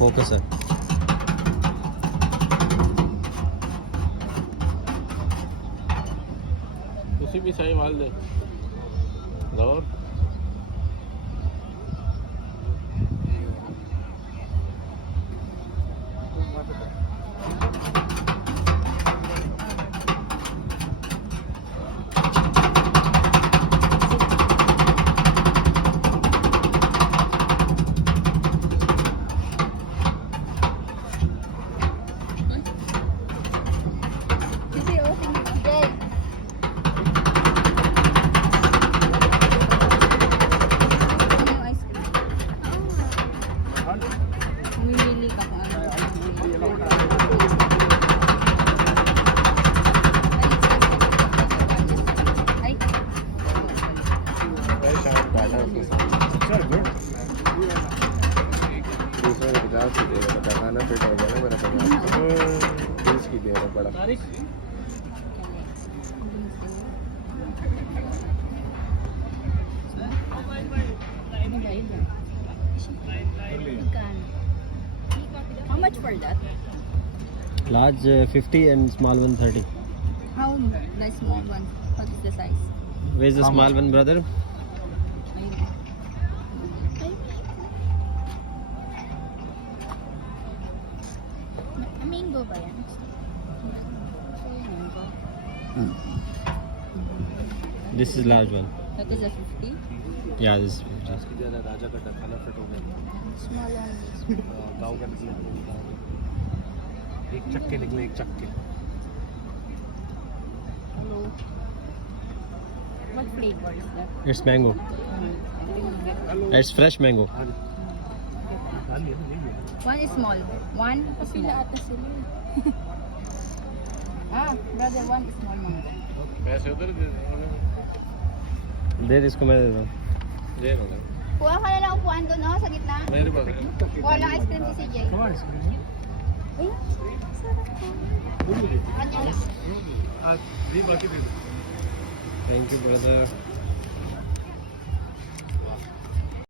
Focus है। उसी भी सही माल दे और Mamimili ka kung ano. Ay, दूसरा 50 की दे रहा था खाना फिट हो गया ना मेरा 50 की दे रहा बड़ा how much for that? Large 50 and small one 30. How the small one? What is the size? Where is the small one, brother? Mango ba yan? This is large one. That is a 50? Yeah, this is 50. इसकी ज़्यादा राजा का खाना fit हो गया Small one. गाँव का निकले एक चक्के निकले एक चक्के Hello. What flavor is that? It's mango. It's fresh mango. One is small. One is small. Ah, brother, one is small mango. पैसे उधर दे दे दे इसको मैं दे देता हूँ. दे दो Kuha ka na lang upuan doon, oh, sa gitna. मेरे पास Kuha lang ice cream si CJ. Ay, sarap po. Kanya lang. आज भी बाकी भी Thank you, brother.